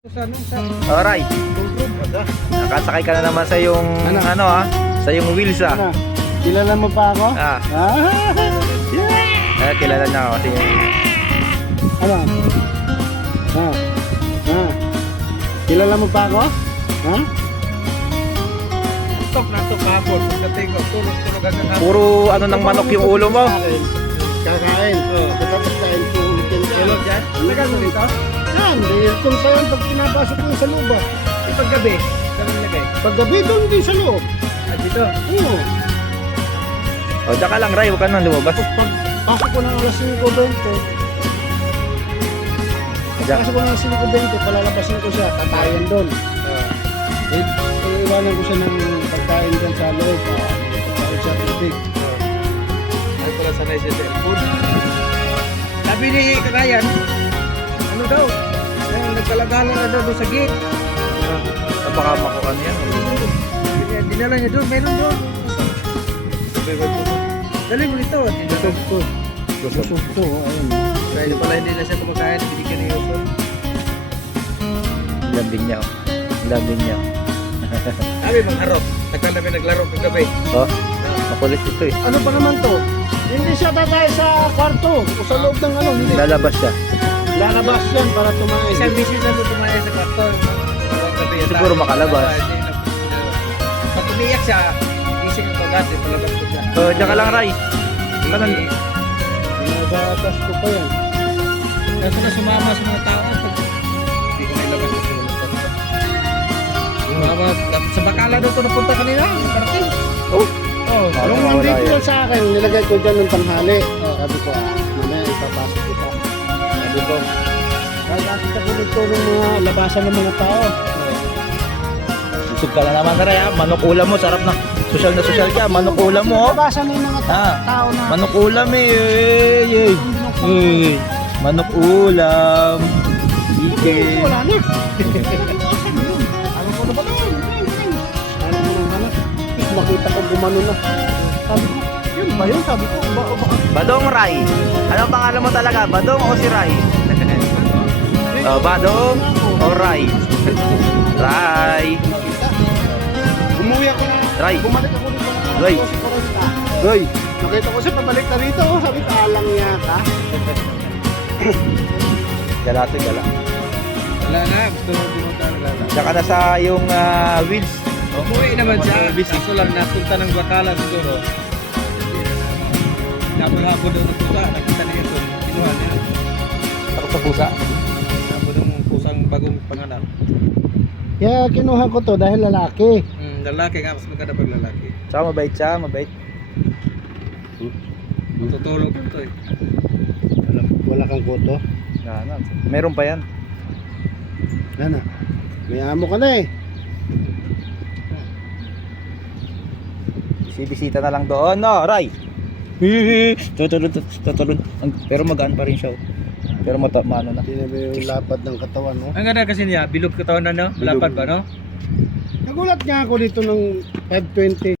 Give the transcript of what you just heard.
Alright. Nakasakay ka na naman sa yung sa yung wheels Ano? Kilala mo pa ako? Kilala niya ako kasi Ano? Kilala mo pa ako? Ha? Tok na ito kahapon. Pagdating ko, tulog-tulog hanggang hapon. puro ano ng manok yung ulo mo. Kakain. Tapos kain tulog yan. Tulog dyan? Tagal mo dito? Yan, kung saan pag pinapasok mo sa loob ah. Paggabi, saan lagay? Paggabi doon din sa loob. Dito? Oo. O, dyan ka lang, Ray. Huwag ka nang lumabas. Pasok ko ng alas 5:20. Pasok ko ng alas 5:20, palalabasin ko siya, tatayan doon. Iiwanan ko siya ng pagkain dyan sa loob. Pagkain sa tubig. Ay pala sanay siya sa airport. Sabi ni Kanayan, ano daw? Nagkalagalan na daw sa gate. Baka makuha niya. Dinala niya doon, meron doon. Dali mo ito. Busog ko. Busog ko, ayun. Kaya pala hindi na siya kumakain, binigyan ni Yusuf. Lambing niya. Lambing niya. Sabi magharap, tagal namin naglaro kagabi. Oh, makulit ito eh. Ano pa naman to? Hindi siya tatay sa kwarto o sa loob ng ano, hindi. Lalabas siya. Lalabas yan para tumain. Isang bisis na tumaya sa karton. Siguro makalabas. Pag umiyak siya, gising ang bagat, palabas ko siya. O, dyan ka lang, Ray. Binabatas ko pa yan. Kasi na sumama sa mga tao, pag hindi ko nailabas ko sila. Sumama, sa Bacala daw ito napunta kanina, parking. Oh, Oh, yung wala nandito yan. yan sa akin, nilagay ko dyan ng tanghali. Sabi ko, mamaya ipapasok kita. Sabi ko, nakakita ko dito ng mga labasan ng mga tao. Busog ka na naman, Ray. Manok ulam mo. Sarap na. Social na social ka. Manok ulam mo. Labasan ng mga tao na. Manok ulam eh. Manok ulam. Chicken. Wala na. Ano ko na ba ito? Ano mo nang hanap? Makita ko gumano na. Sabi ko, yun ba yun? Sabi ko, Badong Ray. Anong pangalan mo talaga? Badong o si Ray? Badong o Ray? Ray. umuwi ako na. Ray. Bumalik ako dito. Ray. Ray. Nakita ko siya, pabalik na rito. Sabi ko, alang niya ka. Gala to, gala. wala na, gusto mo pumunta ng lala. Diyan ka na sa yung wheels. Umuwi naman siya, Busy. kaso lang napunta ng Bacala siguro. Hapon-hapon daw nagpunta, nakita niya ito, kinuha niya. Takot sa pusa. Hapon ng pusang bagong panganak. Kaya kinuha ko to dahil lalaki. Lalaki nga, mas maganda pag lalaki. Tsaka mabait siya, mabait. Matutulog ito eh. Wala kang koto. Meron pa yan. Yan na. May amo ka na eh. Bisita na lang doon, no, Ray. Tutulun. Pero magaan pa rin siya. Pero maano na. Tinabi yung lapad ng katawan mo. Ang ganda kasi niya, bilog katawan na no? Malapad ba no? Nagulat nga ako dito ng 5:20.